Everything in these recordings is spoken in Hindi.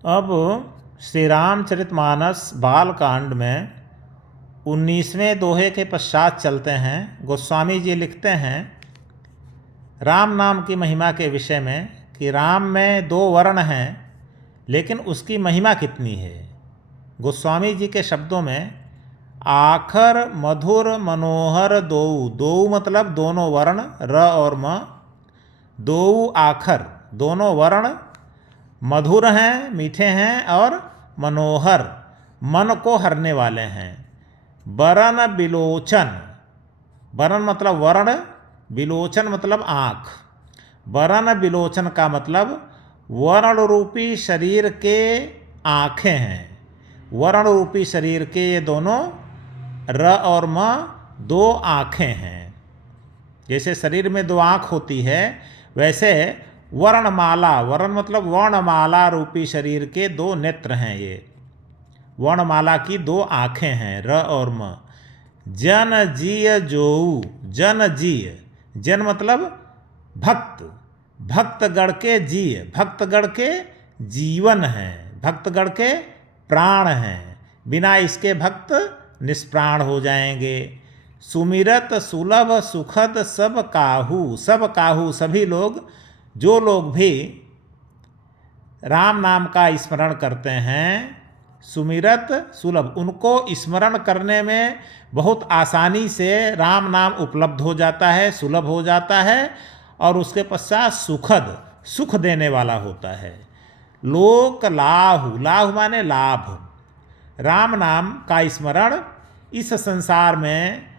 अब श्री रामचरितमानस बालकांड में 19वें दोहे के पश्चात चलते हैं। गोस्वामी जी लिखते हैं राम नाम की महिमा के विषय में कि राम में 2 वर्ण हैं, लेकिन उसकी महिमा कितनी है। गोस्वामी जी के शब्दों में आखर मधुर मनोहर दोऊ, दोऊ मतलब दोनों वर्ण, र और म, दोऊ आखर, दोनों वर्ण मधुर हैं, मीठे हैं, और मनोहर, मन को हरने वाले हैं। बरन बिलोचन, बरन मतलब वर्ण, बिलोचन मतलब आँख। बरन बिलोचन का मतलब वर्ण रूपी शरीर के आँखें हैं। वर्ण रूपी शरीर के ये दोनों र और म 2 आँखें हैं। जैसे शरीर में 2 आँख होती है, वैसे वर्णमाला, वर्ण मतलब वर्णमाला रूपी शरीर के 2 नेत्र हैं। ये वर्णमाला की 2 आँखें हैं, र और म। जन जीय जोऊ, जन जीय, जन मतलब भक्त, भक्तगण के जीय, भक्तगण के जीवन हैं, भक्तगण के प्राण हैं। बिना इसके भक्त निष्प्राण हो जाएंगे। सुमिरत सुलभ सुखद सब काहू, सब काहू सभी लोग, जो लोग भी राम नाम का स्मरण करते हैं, सुमिरत सुलभ, उनको स्मरण करने में बहुत आसानी से राम नाम उपलब्ध हो जाता है, सुलभ हो जाता है, और उसके पश्चात सुखद, सुख देने वाला होता है। लोक लाहु, लाहु माने लाभ। राम नाम का स्मरण इस संसार में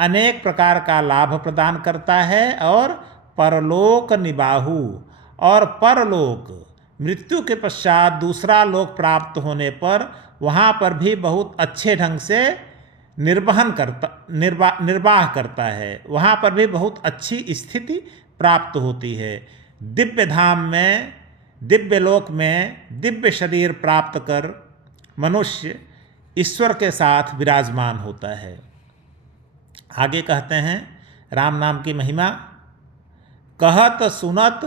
अनेक प्रकार का लाभ प्रदान करता है। और परलोक निबाहु, और परलोक, मृत्यु के पश्चात दूसरा लोक प्राप्त होने पर वहाँ पर भी बहुत अच्छे ढंग से निर्वाह करता है। वहाँ पर भी बहुत अच्छी स्थिति प्राप्त होती है। दिव्य धाम में, दिव्य लोक में दिव्य शरीर प्राप्त कर मनुष्य ईश्वर के साथ विराजमान होता है। आगे कहते हैं राम नाम की महिमा। कहत सुनत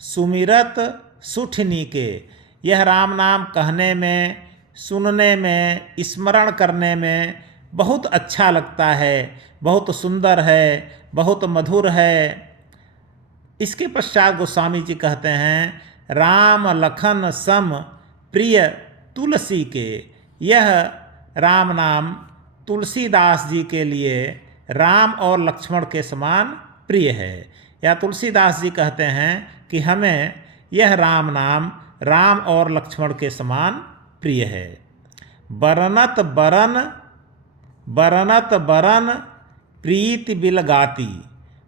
सुमिरत सुठनी के, यह राम नाम कहने में, सुनने में, स्मरण करने में बहुत अच्छा लगता है, बहुत सुंदर है, बहुत मधुर है। इसके पश्चात गोस्वामी जी कहते हैं राम लखन सम प्रिय तुलसी के, यह राम नाम तुलसीदास जी के लिए राम और लक्ष्मण के समान प्रिय है। या तुलसीदास जी कहते हैं कि हमें यह राम नाम राम और लक्ष्मण के समान प्रिय है। बरनत बरन, बरनत बरन प्रीति बिलगाती,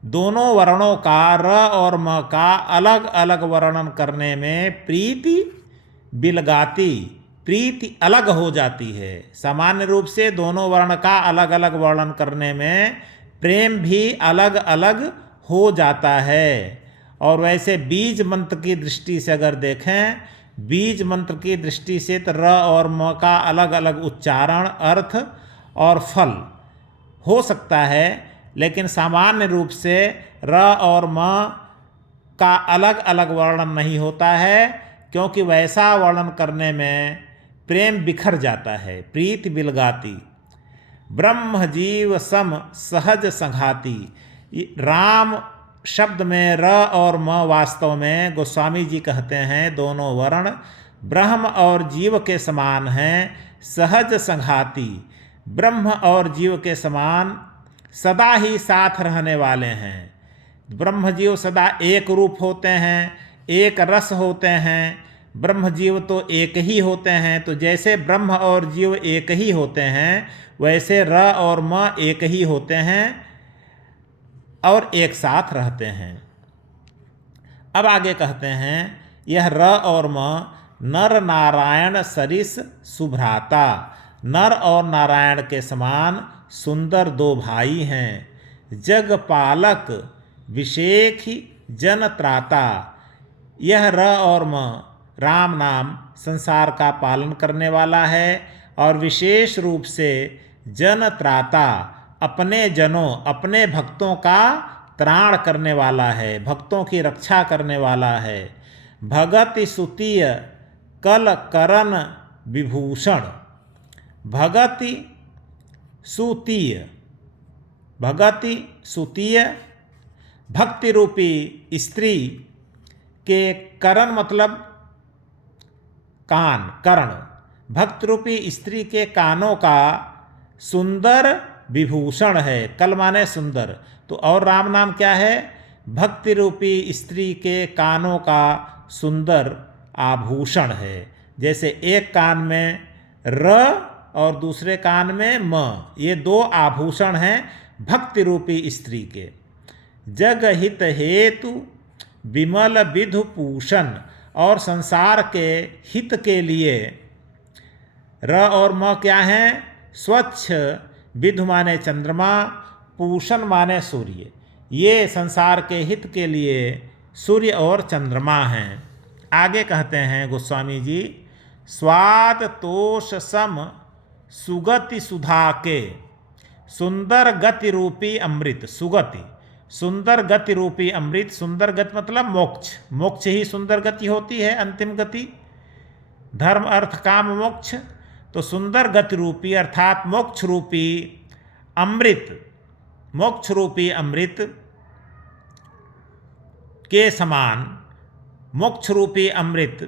दोनों वर्णों का र और म का अलग अलग वर्णन करने में प्रीति बिलगाती, प्रीति अलग हो जाती है। सामान्य रूप से दोनों वर्ण का अलग अलग वर्णन करने में प्रेम भी अलग अलग हो जाता है। और वैसे बीज मंत्र की दृष्टि से अगर देखें, बीज मंत्र की दृष्टि से तो र और म का अलग अलग उच्चारण, अर्थ और फल हो सकता है, लेकिन सामान्य रूप से र और म का अलग अलग वर्णन नहीं होता है, क्योंकि वैसा वर्णन करने में प्रेम बिखर जाता है। प्रीति बिलगाती, ब्रह्म जीव सम सहज संघाती, राम शब्द में र और म वास्तव में गोस्वामी जी कहते हैं दोनों वर्ण ब्रह्म और जीव के समान हैं, सहज संघाती, ब्रह्म और जीव के समान सदा ही साथ रहने वाले हैं। ब्रह्म जीव सदा एक रूप होते हैं, एक रस होते हैं। ब्रह्म जीव तो एक ही होते हैं, तो जैसे ब्रह्म और जीव एक ही होते हैं, वैसे र और म एक ही होते हैं और एक साथ रहते हैं। अब आगे कहते हैं यह र और म नर नारायण सरिस सुभ्राता, नर और नारायण के समान सुंदर 2 भाई हैं। जग पालक विशेख जन त्राता, यह र और म राम नाम संसार का पालन करने वाला है और विशेष रूप से जन त्राता, अपने जनों, अपने भक्तों का त्राण करने वाला है, भक्तों की रक्षा करने वाला है। भगति सुतीय कल करण विभूषण। भगति सुतीय, भगति सुतीय। भक्ति रूपी स्त्री के करण मतलब कान, कर्ण। भक्ति रूपी स्त्री के कानों का सुंदर विभूषण है। कल माने सुंदर, तो और राम नाम क्या है? भक्ति रूपी स्त्री के कानों का सुंदर आभूषण है। जैसे एक कान में र और दूसरे कान में म, ये दो आभूषण हैं भक्ति रूपी स्त्री के। जग हित हेतु विमल विधु पूषण, और संसार के हित के लिए र और म क्या हैं? स्वच्छ, विधु माने चंद्रमा, पूषण माने सूर्य। ये संसार के हित के लिए सूर्य और चंद्रमा हैं। आगे कहते हैं गोस्वामी जी, स्वाद तोष सम सुगति सुधा के, सुंदर गति रूपी अमृत। सुगति, सुंदर गति रूपी अमृत। सुंदर गति मतलब मोक्ष, मोक्ष ही सुंदर गति होती है, अंतिम गति, धर्म अर्थ काम मोक्ष। तो सुंदर गति रूपी अर्थात मोक्ष रूपी अमृत, मोक्ष रूपी अमृत के समान, मोक्ष रूपी अमृत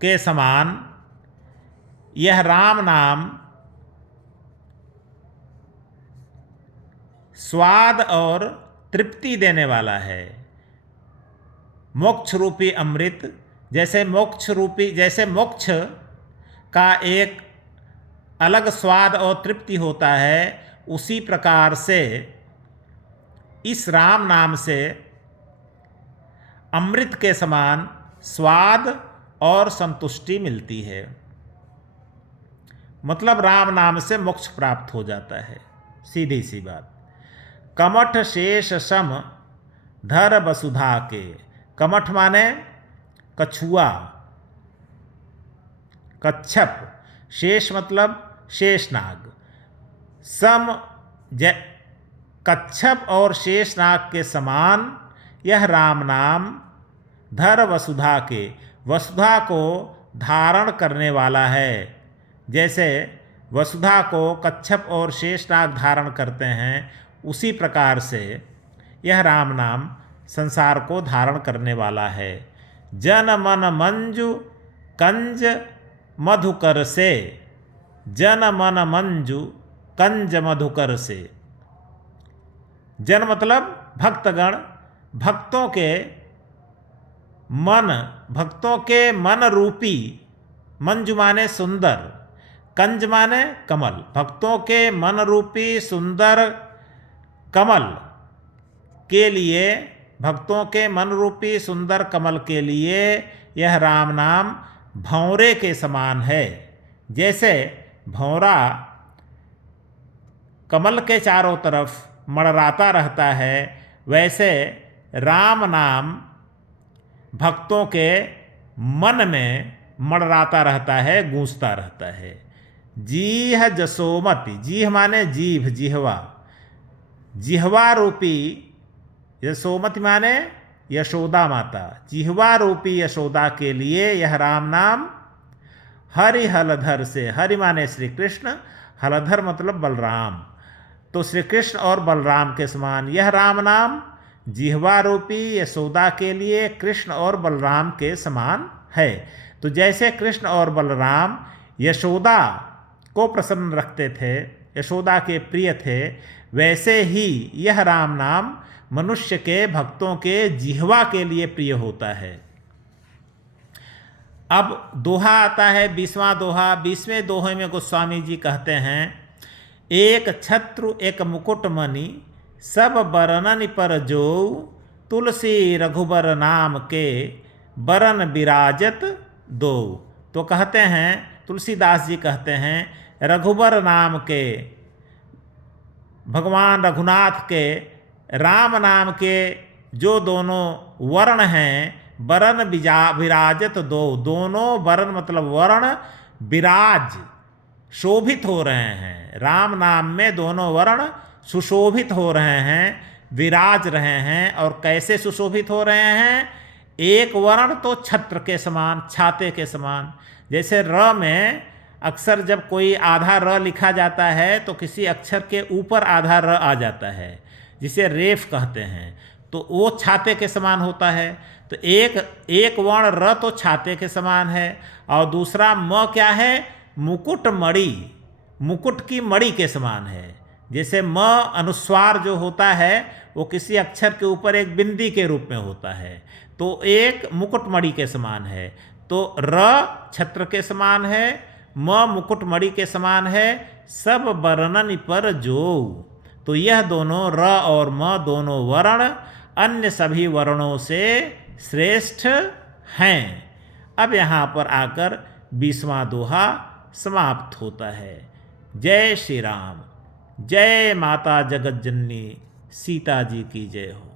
के समान यह राम नाम स्वाद और तृप्ति देने वाला है। मोक्ष रूपी अमृत, जैसे मोक्ष रूपी, जैसे मोक्ष का एक अलग स्वाद और तृप्ति होता है, उसी प्रकार से इस राम नाम से अमृत के समान स्वाद और संतुष्टि मिलती है। मतलब राम नाम से मोक्ष प्राप्त हो जाता है, सीधी सी बात। कमठ शेष सम धर वसुधा के। कमठ माने कछुआ, कच्छप। शेष मतलब शेषनाग। सम कच्छप और शेषनाग के समान यह राम नाम धर वसुधा के, वसुधा को धारण करने वाला है। जैसे वसुधा को कच्छप और शेषनाग धारण करते हैं, उसी प्रकार से यह राम नाम संसार को धारण करने वाला है। जन मन मंजु कंज मधुकर से, जन मन मंजु कंज मधुकर से। जन मतलब भक्तगण, भक्तों के मन, भक्तों के मन रूपी, मंजु माने सुंदर, कंज माने कमल। भक्तों के मन रूपी सुंदर कमल के लिए, भक्तों के मन रूपी सुंदर कमल के लिए यह राम नाम भंवरे के समान है। जैसे भंवरा कमल के चारों तरफ मड़राता रहता है, वैसे राम नाम भक्तों के मन में मड़राता रहता है, गूंजता रहता है। जीह जसोमति, जीह माने जीभ, जिहवा, जिहवा रूपी, यशोमति माने यशोदा माता, जिहवा रूपी यशोदा के लिए यह राम नाम हरि हलधर से। हरि माने श्री कृष्ण, हलधर मतलब बलराम, तो श्री कृष्ण और बलराम के समान यह राम नाम जिह्वा रूपी यशोदा के लिए कृष्ण और बलराम के समान है। तो जैसे कृष्ण और बलराम यशोदा को प्रसन्न रखते थे, यशोदा के प्रिय थे, वैसे ही यह राम नाम मनुष्य के भक्तों के जिह्वा के लिए प्रिय होता है। अब दोहा आता है 20वां दोहा। 20वें दोहे में गोस्वामी जी कहते हैं, एक छत्रु एक मुकुट मणि सब बरनन पर जो, तुलसी रघुबर नाम के बरन विराजत दो। तो कहते हैं, तुलसीदास जी कहते हैं, रघुबर नाम के, भगवान रघुनाथ के राम नाम के जो दोनों वर्ण हैं, वरण विराजत दो, दोनों वर्ण मतलब वर्ण विराज शोभित हो रहे हैं। राम नाम में दोनों वर्ण सुशोभित हो रहे हैं, विराज रहे हैं। और कैसे सुशोभित हो रहे हैं? एक वर्ण तो छत्र के समान, छाते के समान। जैसे र में अक्सर जब कोई आधा र लिखा जाता है तो किसी अक्षर के ऊपर आधा र आ जाता है, जिसे रेफ कहते हैं, तो वो छाते के समान होता है। तो एक वर्ण र तो छाते के समान है, और दूसरा म क्या है, मुकुट मणि, मुकुट की मणि के समान है। जैसे म अनुस्वार जो होता है वो किसी अक्षर के ऊपर एक बिंदी के रूप में होता है, तो एक मुकुटमणि के समान है। तो र छत्र के समान है, म मुकुटमणि के समान है, सब वर्णन पर जो। तो यह दोनों र और म दोनों वर्ण अन्य सभी वर्णों से श्रेष्ठ हैं। अब यहाँ पर आकर 20वां दोहा समाप्त होता है। जय श्री राम। जय माता जगत जननी सीता जी की जय हो।